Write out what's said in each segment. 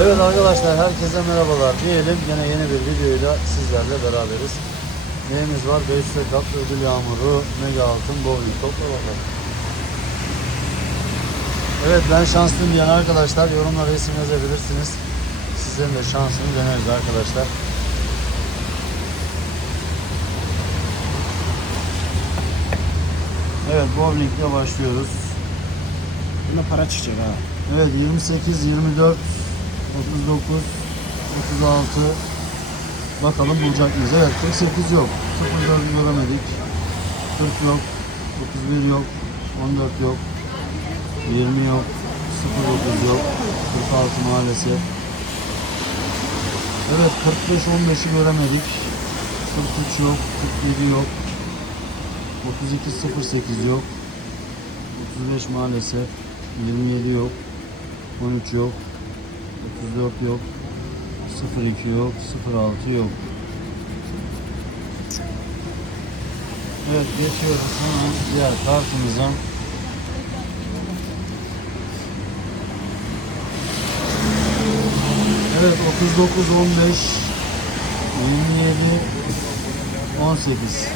Evet arkadaşlar herkese merhabalar diyelim. Yine yeni bir videoyla sizlerle beraberiz. Neyimiz var? 500 kat ödül yağmuru, mega altın, bowling topla bakalım. Evet ben şanslıyım diyen arkadaşlar yorumlara isim yazabilirsiniz. Sizlerin de şansını deneriz arkadaşlar. Evet bowlingle başlıyoruz. Buna para çıkacak ha. Evet 28, 24, 39, 36 Bakalım bulacak mıyız? Evet 48 yok. 04 göremedik. 40 yok. 31 yok. 14 yok. 20 yok. 09 yok. 46 maalesef. Evet 45 15'i göremedik. 43 yok. 47 yok. 32 08 yok. 35 maalesef. 27 yok. 13 yok. 34 yok. 02 yok. 06 yok. Evet geçiyoruz hemen diğer kartımıza. Evet 39 15 27 18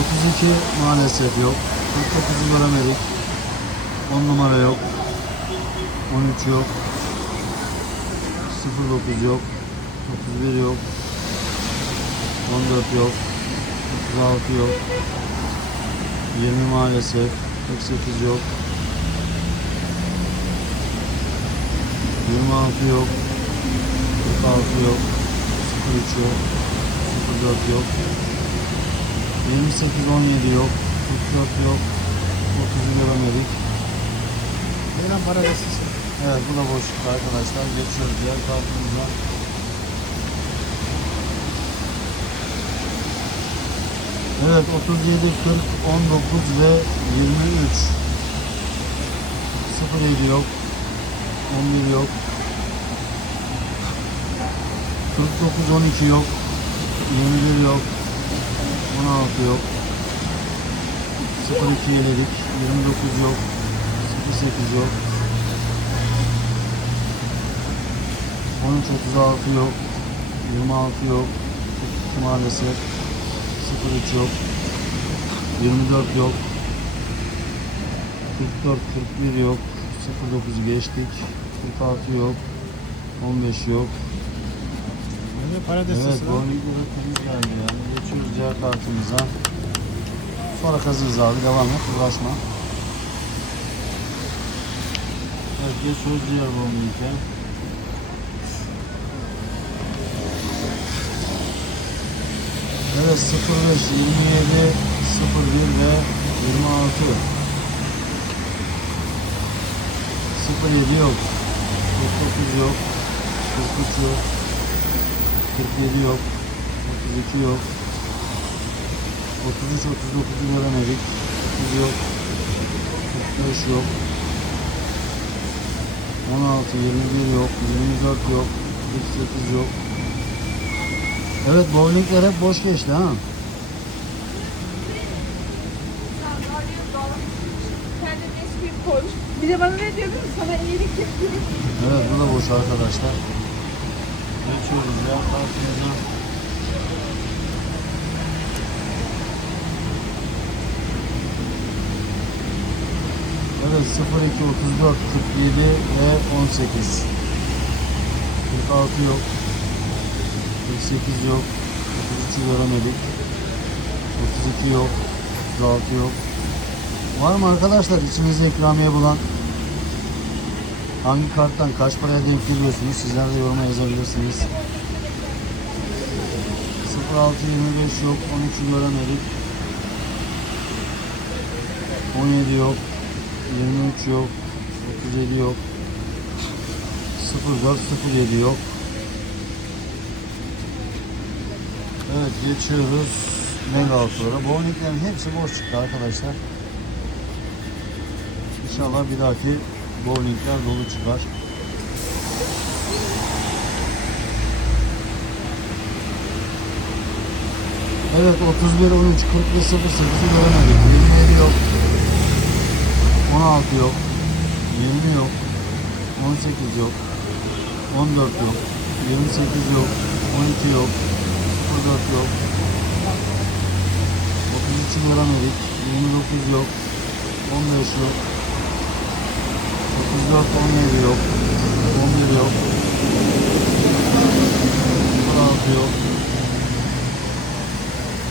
32 maalesef yok. 49'u göremedik. 10 numara yok. 13 yok. 09 yok. 31 yok. 14 yok. 36 yok. 20 maalesef. 48 yok. 26 yok. 46 yok. 03 yok. 04 yok. 28 17 yok. 44 yok. 30'u göremedik. Neden para desisi? Evet bu da boşluk arkadaşlar. Geçiyoruz diğer kartımıza. Evet 37, 40, 19 ve 23. 07 yok. 11 yok. 49, 12 yok. 21 yok. 16 yok. 02 yenilik. 29 yok. 08 yok. 13 36 yok. 26 yok. 42 maalesef. 03 yok. 24 yok. 44 41 yok. 09'u geçtik. 46 yok. 15 yok. Neden para Evet, lan? bowlinglere temiz geldi yani. Geçiyoruz diğer kartımıza. Sonra kazırız abi, devam et, uğraşma. Evet, geçiyoruz diğer bowling'e. Evet, 05, 27, 01 ve 26. 07 yok. 49 yok. 43 yok. 47 yok. 32 yok. 33 39'u göremedik. 30 yok. 45 yok. 16 21 yok. 24 yok. 48 yok. Evet bowlingler hep boş geçti ha. Bir de bana ne diyor? Sana iyilik yapıyor. Evet bu da boş arkadaşlar. Geçiyoruz ya kartımıza. Evet 02 34 47 ve 18. 46 yok. 48 yok. 33'ü göremedik. 32 yok. 36 yok. Var mı arkadaşlar içinizde ikramiye bulan Hangi karttan kaç paraya denk geliyorsunuz? Sizler de yoruma yazabilirsiniz. 0625 yok, 13'ü göremedik. 17 yok, 23 yok, 37 yok. 0407 yok. Evet geçiyoruz. Mega Outro'ya. Bowlinglerin hepsi boş çıktı arkadaşlar. İnşallah bir dahaki bowlingler dolu çıkar. Evet 31 13 40 ve 08'i göremedik. 27 yok. 16 yok. 20 yok. 18 yok. 14 yok. 28 yok. 12 yok. 04 yok. 33 göremedik. 29 yok. 15 yok. 34 17 yok. 11 yok. 16 yok.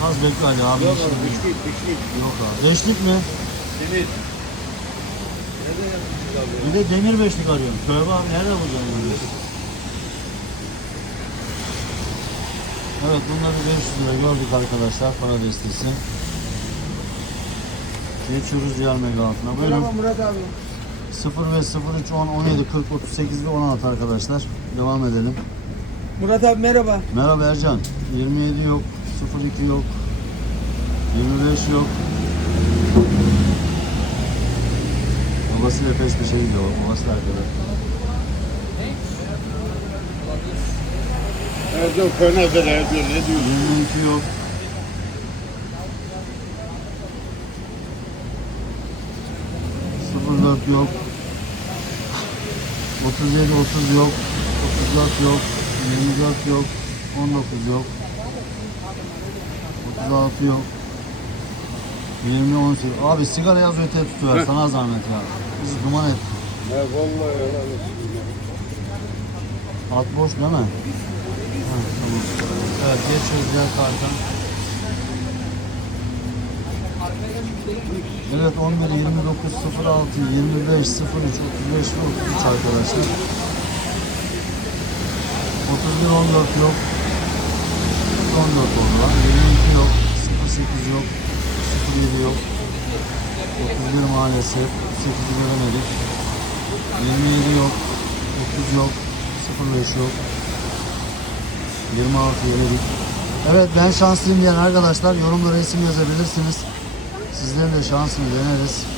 Az bekle abi. Yok abi yok. güçlük güçlük. Yok abi. Beşlik mi? Demir. Bir de demir beşlik arıyorum. Tövbe abi nerede bulacağım bunu? Evet bunları 500 lira gördük arkadaşlar para destesi. Geçiyoruz diğer mega altına. Buyurun. Merhaba Murat abi. 0 ve 03 10 17 40 38 ve 16 arkadaşlar. Devam edelim. Murat abi merhaba. Merhaba Ercan. 27 yok. 02 yok. 25 yok. Babasıyla peş peşe gidiyor. Da arkada. Erdoğan Köyner'de Erdoğan ne diyor? 22 yok. Sıfır dört yok. 37 30 yok. 34 yok. 24 yok. 19 yok. 36 yok. 20 18. Abi sigara yaz öteye tutuver. Sana zahmet ya. Bizi duman et. Ya vallahi helal olsun. Alt boş değil mi? Ha, tamam. Evet geçiyoruz diğer karta. Evet 11, 29, 06, 25, 03, 35 ve 33 arkadaşlar. 31, 14 yok. 14 oldu lan. 22 yok. 08 yok. 07 yok. 31 maalesef. 8'i göremedik. 27 yok. 30 yok. 05 yok. 26 yedik. Evet ben şanslıyım diyen arkadaşlar yorumlara isim yazabilirsiniz. Sizlerin de şansını deneriz.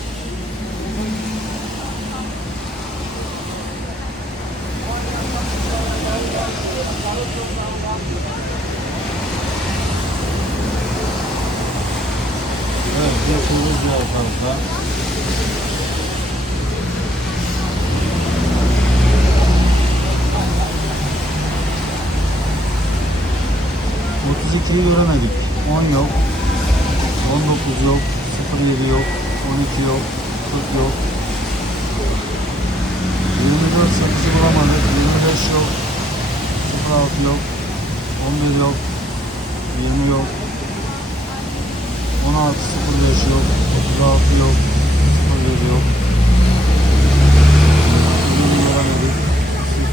Tarafa. Otuz ikiyi göremedik. 10 yok. 19 yok. 07 yok. 12 yok. 40 yok. 24 8'i bulamadık. 25 yok. 06 yok. 11 yok. 20 yok. 16 05 yok. 36 yok. 07 yok. 20 göremedik.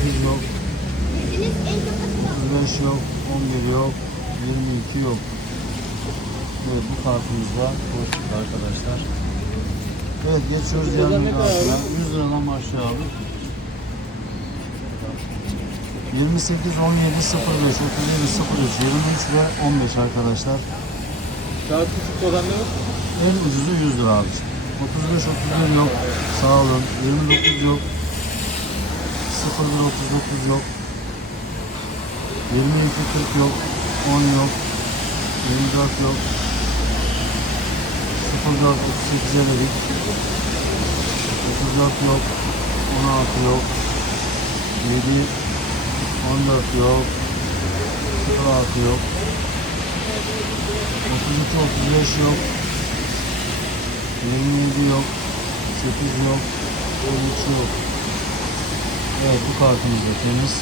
8 yok. 35 yok, 11 yok, 22 yok. Evet bu kartımızda boşluk arkadaşlar. Evet geçiyoruz diğer kartına. 100 liradan abi. 28, 17, 05, 37, 03, 23 ve 15 arkadaşlar. Saat küçük olan ne yok? En ucuzu 100 lira abi. 35, 31 yok. Sağ olun. 29 yok. 01, 39 yok. 22, 40 yok. 10 yok. 24 yok. 04, 38 dedik. 34 yok. 16 yok. 7, 14 yok. 06 yok. 32, 35 yok. 27 yok. 8 yok. 13 yok. Evet bu kartımız da temiz.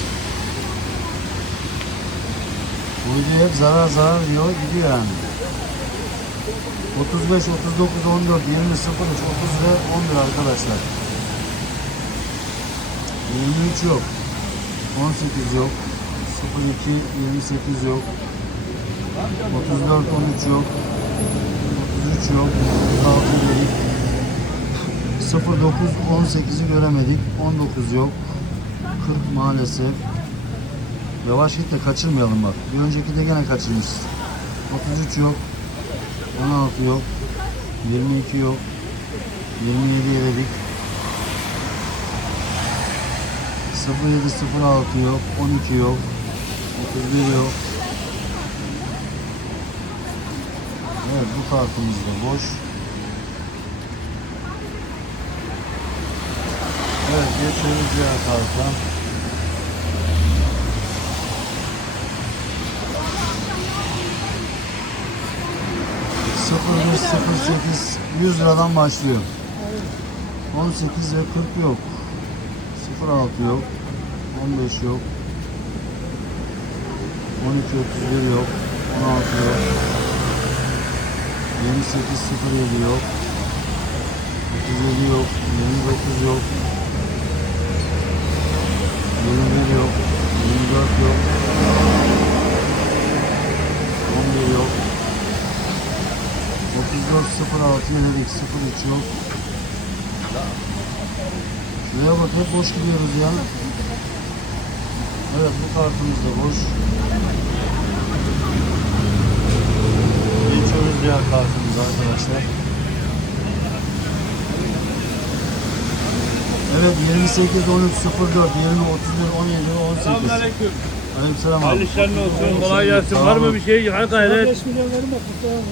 Bu video hep zarar zarar diyor gidiyor yani. 35, 39, 14, 20, 03, 30 ve 11 arkadaşlar. 23 yok. 18 yok. 02, 28 yok. 34, 13 yok. 33 yok. 36 dedik. 09, 18'i göremedik. 19 yok. 40 maalesef. Yavaş git de kaçırmayalım bak. Bir önceki de gene kaçırmışız. 33 yok. 16 yok. 22 yok. 27 yedik. 07 06 yok. 12 yok. 31 yok. Evet bu kartımız da boş. Geçiyoruz diğer karta. Sıfır beş sıfır sekiz 100 liradan başlıyor. 18 ve 40 yok. 06 yok. 15 yok. 12 31 yok. 16 yok. 28 07 yok. 37 yok. 29 yok. 21 yok. 24 yok. 11 yok. 34 06 yenedik 03 yok. Şuraya bak hep boş gidiyoruz ya. Evet bu kartımız da boş. Geçiyoruz diğer kartımıza arkadaşlar. Evet 28 13 04 20 31 17 18. Selamünaleyküm. Aleykümselam abi. Hayırlı işlerin olsun. Kolay gelsin. Var mı bir şey? Hadi gayret. 5 milyon verin de.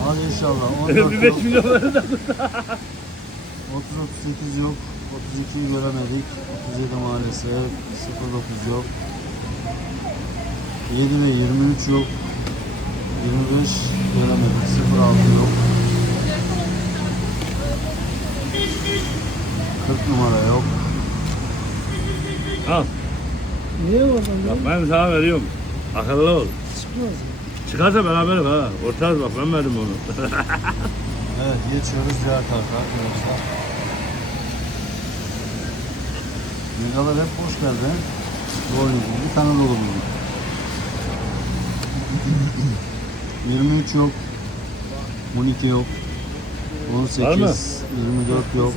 Hadi inşallah. 14 Bir 5 yok. milyon verin de 30 38 yok. 32'yi göremedik. 37 maalesef. 09 yok. 7 ve 23 yok. 25 göremedik. 06 yok. 40 numara yok. Al. Niye Bak böyle ben sana veriyorum. Akıllı ol. çıkmaz? Çıkarsa beraber ha. Ortağız bak ben verdim onu. Evet geçiyoruz diğer tarafa arkadaşlar. Megalar hep boş geldi. Doğru bir tane dolu bulduk. 23 yok. 12 yok. 18, Var mı? 24 yok.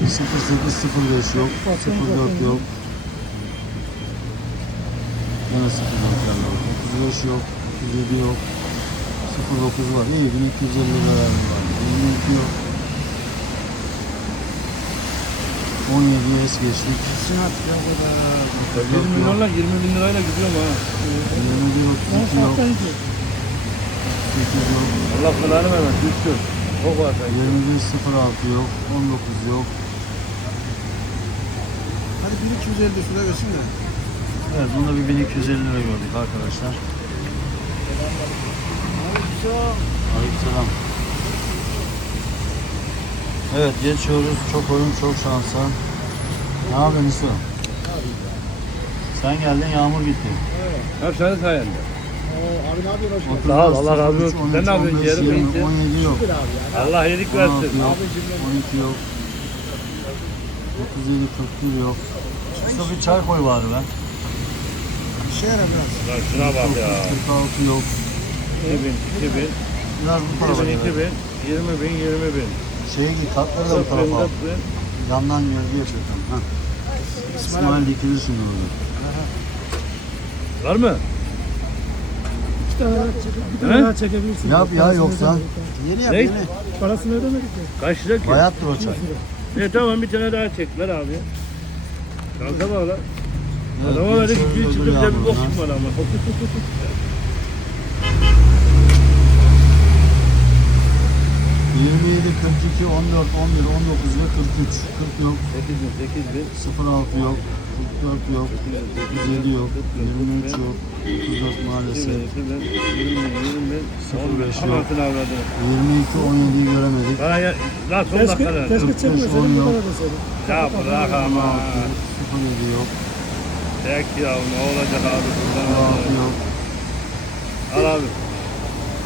08, 05 yok. 04 yok. Yine 0 yok. 35 yok. 37 yok. 09 var. İyi 1250 lira var. 22 yok. 17'ye es geçtik. Sinat ya kadar. 1 milyonla 20 bin lirayla gidiyorum ha. 21 yok. Ben 2 yok. saatten gidiyorum. 8 yok. Allah belanı vermez. Düştü. Çok var sen. 21 06 yok. 19 yok. Hadi 1250 şurada versin de. Evet bunda bir 1250 lira gördük arkadaşlar. Aleykümselam. Evet geçiyoruz. Çok oyun çok şansa. Ne yapıyorsun İso? Sen geldin yağmur gitti. Hep senin sayende. Oo, abi ne yapıyorsun? 34, Sağ ol, Allah razı 03, olsun. 13, Sen ne yapıyorsun? 15, Ciğerim 20, iyice. 17 yok. Allah iyilik 16 versin. yok. 12 yok. 37 41 yok. İso bir çay koy bari ben. Bir şey yaramaz. Lan şuna bak ya. 46 yok. 2 bin, 2 bin, Biraz bu 2 tarafa bin, 2 gel. bin, 20 bin, 20 bin. Şeye git katları da bu 40 bin, tarafa al. 40 bin. Yandan gölge yapıyor tam. Heh. İsmail dikilir şimdi orada. Var mı? Tane daha bir tane daha çekebilirsin. Yap ya, Parasını yoksa. ödemedik Yeni yap, Ne? yeni. Parasını ödemedik ya. Kaç lira ki? Bayattır o çay. E tamam bir tane daha çek ver abi. Kanka bağla. Evet, Adama verdik 2 öbür çıktı bize bir bok yağmuruna. çıkmadı ama. 27, 42, 14, 11, 19 ve 43. 40 yok. 8 bin, 8 bin. 06 yok. 44 yok. 37 yok. 23 yok. 34 maalesef. 20 bin, 20 bin, 05 yok. Anasını avradı. 22, 17'yi göremedik. Bana ya, lan son dakikada. keşke 45 çekmeseydin on bu yok. kadar deseydin. Ya bırak ama. 07 yok. Tek ya ne olacak abi buradan 16 al. yok. Al abi.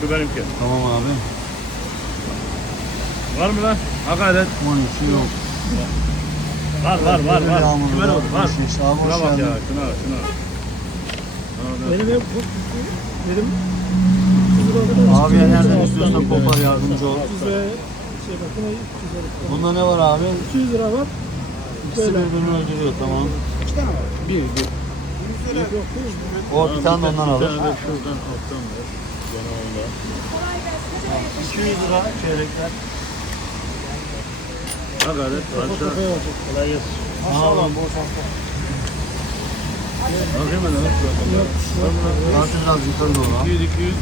Şu benimki. Tamam abi. Var mı lan? Hakaret. 12 yok. Var var var var. Kime oldu? Var. Abi Şuna bak ya şuna şuna. Benim ev bu. Benim 300 lira kadar Abiye çıkıyor. nereden istiyorsan kopar yardımcı ol. 300 lira şey bak buna 300 lira. Bunda ne var abi? 200 lira var. İkisi birbirini öldürüyor tamam. İki tane var. Bir bir. O bir tane de ondan alır. şuradan alttan ver. Bana onda. 200 lira çeyrekler. Aşağı. Kafaya olacak. Kolay gelsin. Maşallah. Bakayım ben lan. Yok. Artık biraz yukarı doğru. ha. 200, 200,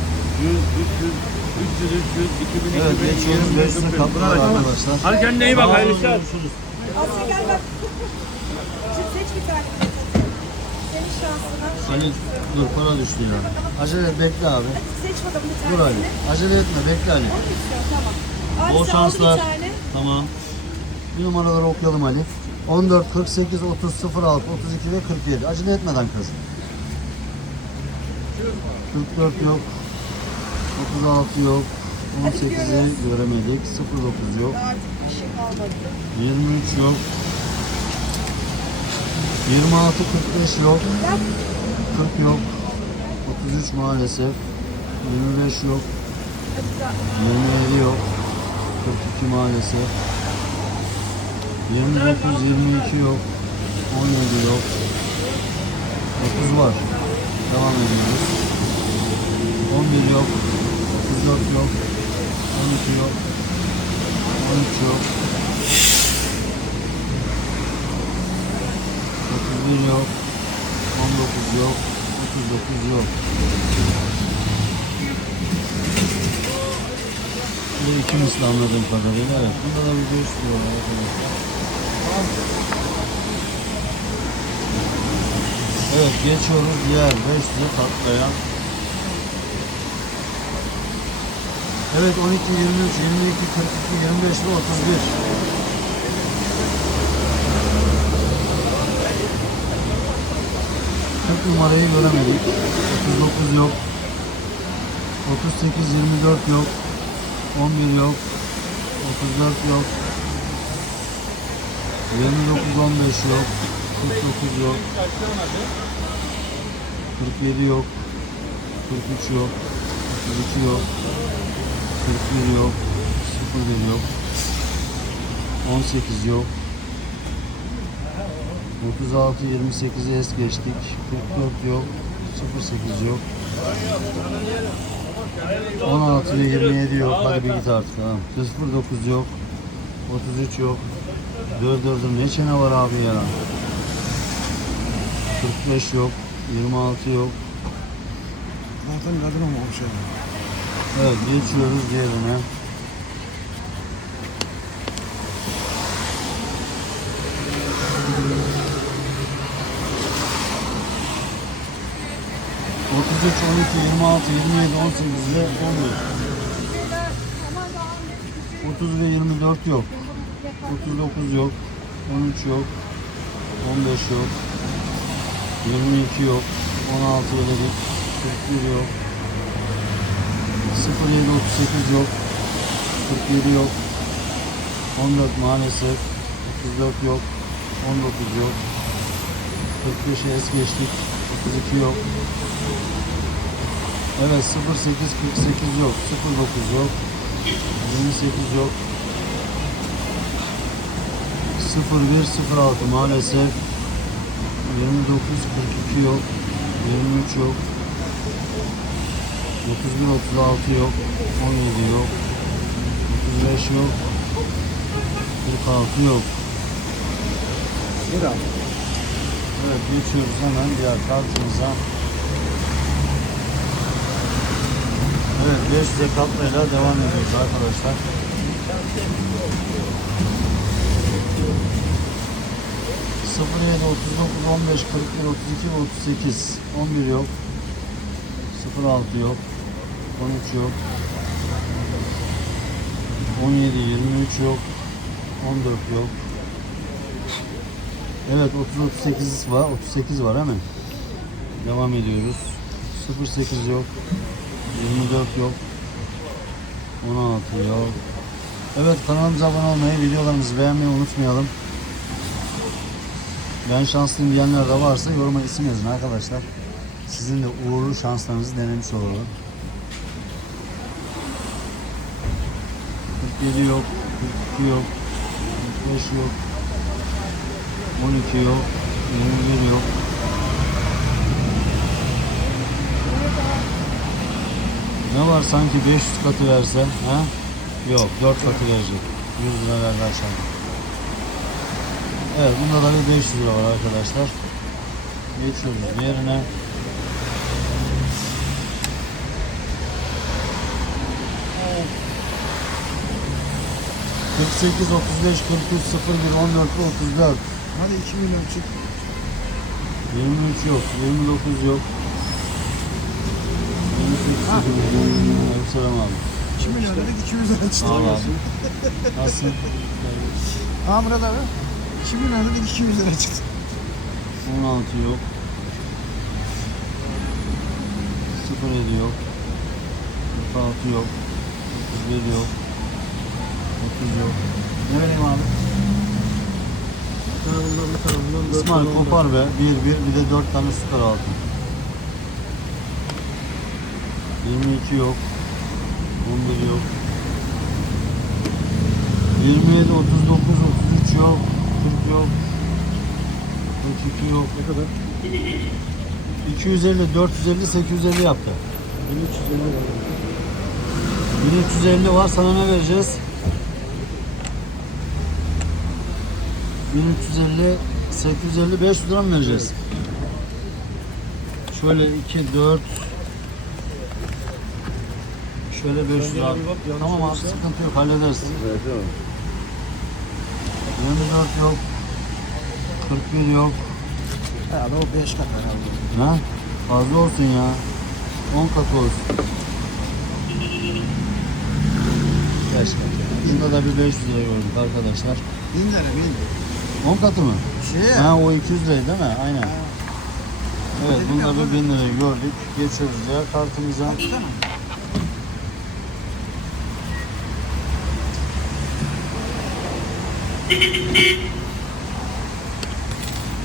100, 300, 300, 300, 2000, Evet 2000, geçiyoruz. 2000, 5 lira kapı var arkadaşlar. Hadi kendine iyi bak. Hayırlı işler. Senin şansına. Ali dur para düştü ya. Acele et, bekle abi. Hadi seç bakalım bir. Dur Ali. Acele etme bekle Ali. Tamam. Abi Bol şanslar. Tamam. Bir numaraları okuyalım Ali. 14, 48, 30, 06, 32 ve 47. Acele etmeden kız. 44 yok. 36 yok. 18'i göremedik. 09 yok. Artık bir şey kalmadı. 23 yok. 26, 45 yok. 40 yok. 33 maalesef. 25 yok. 27 yok. 42 maalesef. 29, 22 yok. 17 yok. 30 var. Devam ediyoruz. 11 yok. 34 yok. 12 yok. 13 yok. 31 yok. 19 yok. 39 yok. Bu iki misli anladığım kadarıyla evet. Bunda da bir göğüs var arkadaşlar. Evet geçiyoruz diğer 500'e tatlaya. Evet 12, 23, 22, 42, 25 ve 31. Kırk numarayı göremedik. 39 yok. 38, 24 yok. 11 yok. 34 yok. 29, 15 yok. 49 yok. 47 yok. 43 yok. 32 yok. 41 yok. 01 yok. 18 yok. 36, 28'i es geçtik. 44 yok. 08 yok. 16 ve 27 yok. Hadi bir git artık. Tamam. 09 yok. 33 yok. Dur dur dur. Ne çene var abi ya. 45 yok. 26 yok. Zaten kadın olmamış yani. Evet geçiyoruz diğerine. Otuz üç, on iki, yirmi altı, yirmi yedi, on sekiz ve on beş. Otuz ve yirmi dört yok. Otuz dokuz yok. On üç yok. On beş yok. Yirmi iki yok. On altı eledik. Kırk bir yok. 0738 yok. 47 yok. 14 maalesef. 34 yok. 19 yok. 45'e es geçtik. 32 yok. Evet 08 48 yok. 09 yok. 28 yok. 01 06 maalesef. 29 42 yok. 23 yok. 31 36 yok. 17 yok. 35 yok. 46 yok. Bir abi. Evet geçiyoruz hemen diğer kartımıza. Evet 500'e katlayla devam ediyoruz arkadaşlar. Sıfır yedi, otuz dokuz, on beş, kırk bir, otuz iki ve otuz sekiz. On bir yok. Sıfır altı yok. On üç yok. On yedi, yirmi üç yok. On dört yok. Evet 30 38 var. 38 var hemen. Devam ediyoruz. 08 yok. 24 yok. 16 yok. Evet kanalımıza abone olmayı, videolarımızı beğenmeyi unutmayalım. Ben şanslıyım diyenler de varsa yoruma isim yazın arkadaşlar. Sizin de uğurlu şanslarınızı denemiş olalım. 47 yok. 42 yok. 45 yok. 12 yok. 21 yok. Ne var sanki 500 katı verse? Ha? Yok 4 katı verecek. 100 lira verdi aşağıda. Evet bunda da bir 500 lira var arkadaşlar. Geçiyoruz yerine. Evet. 48 35 43 01 14 34 Hadi 2 milyon çık. 23 yok, 29 yok. 28 Selam abi. 2 milyon dedik 200 lira çıktı. Sağ olasın. Nasıl? Amra da mı? 2000 liralık 200 lira çıktı. 16 yok. 07 yok. 46 yok. 31 yok. 30 yok. Ne vereyim abi? Tamamdan tamamdan İsmail kopar be. 1 1 bir de 4 tane süper altın. 22 yok. 11 yok. 27, 39, 33 yok. 40 yok. 42 yok. Ne kadar? 250 450 850 yaptı. 1350 var. 1350 var sana ne vereceğiz? 1350 850 500 lira mı vereceğiz? Şöyle 2 4 Şöyle 500 gene abi. Tamam abi sıkıntı yok hallederiz. Evet, evet. 24 yok. 41 yok. Herhalde o 5 kat herhalde. Ha? Fazla olsun ya. 10 kat olsun. 5 kat. Bunda da bir 500 lira gördük arkadaşlar. 1000 lira 1000. 10 katı mı? Şey Ha o 200 liraydı değil mi? Aynen. Evet bunda bir 1000 lirayı gördük. Geçiyoruz diğer kartımıza.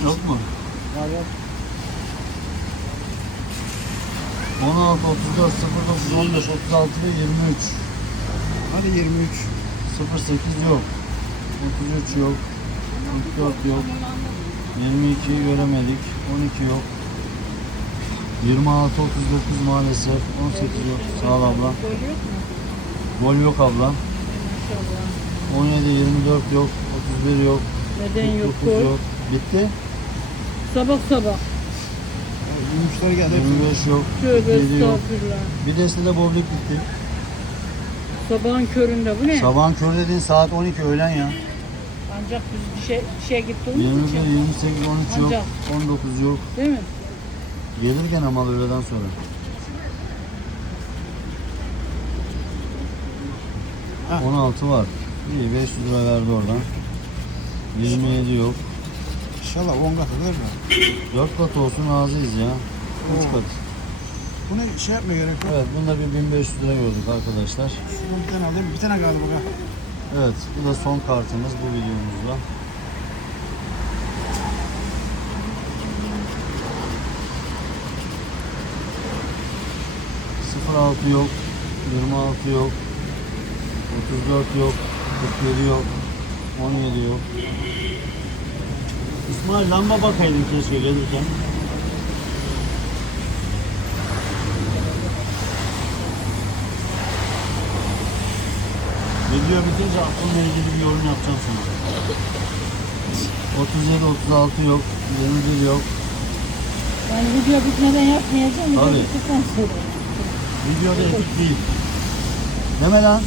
Yok mu? Var yok. 16, 34, 09, 15, 36 ve 23. Hadi 23. 08 yok. 33 yok. 44 yok. 22'yi göremedik. 12 yok. 26, 39 maalesef. 18 yok. Sağ ol abla. Böyle yok mu? Gol yok abla. İnşallah. 17, 24 yok. 31 yok. Neden yok 49 gol? yok. Bitti. Sabah sabah. 23'ler geldi. 25 yok. Tövbe 47 yok. estağfurullah. Bir deste de boblik bitti. Sabahın köründe bu ne? Sabahın körü dediğin saat 12 öğlen ya. Ancak biz bir şey, bir şey gitti onun 21, için. 28, 13 yok. Ancak. 19 yok. Değil mi? Gelir gene mal öğleden sonra. Ha. 16 var. İyi 500 lira verdi oradan. 27 yok. İnşallah 10 kat eder mi? 4 kat olsun razıyız ya. 3 Oo. kat. Bunu şey yapmaya gerek yok. Evet bunda bir 1500 lira gördük arkadaşlar. Bir tane alayım. Bir tane kaldı bak. Evet bu da son kartımız bu videomuzda. ...06 yok, 26 yok, 34 yok, 47 yok, 17 yok. İsmail lamba bakaydın keşke gelirken. Video bitince aklımla ilgili bir yorum yapacağım sana. 37, 36 yok, 21 yok. Ben video bitmeden yapmayacağım. Video Tabii. bittikten sonra. Videoda etik değil. Deme lan.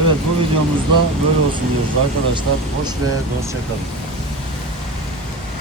Evet bu videomuzda böyle olsun diyoruz arkadaşlar. Hoş ve dostça kalın.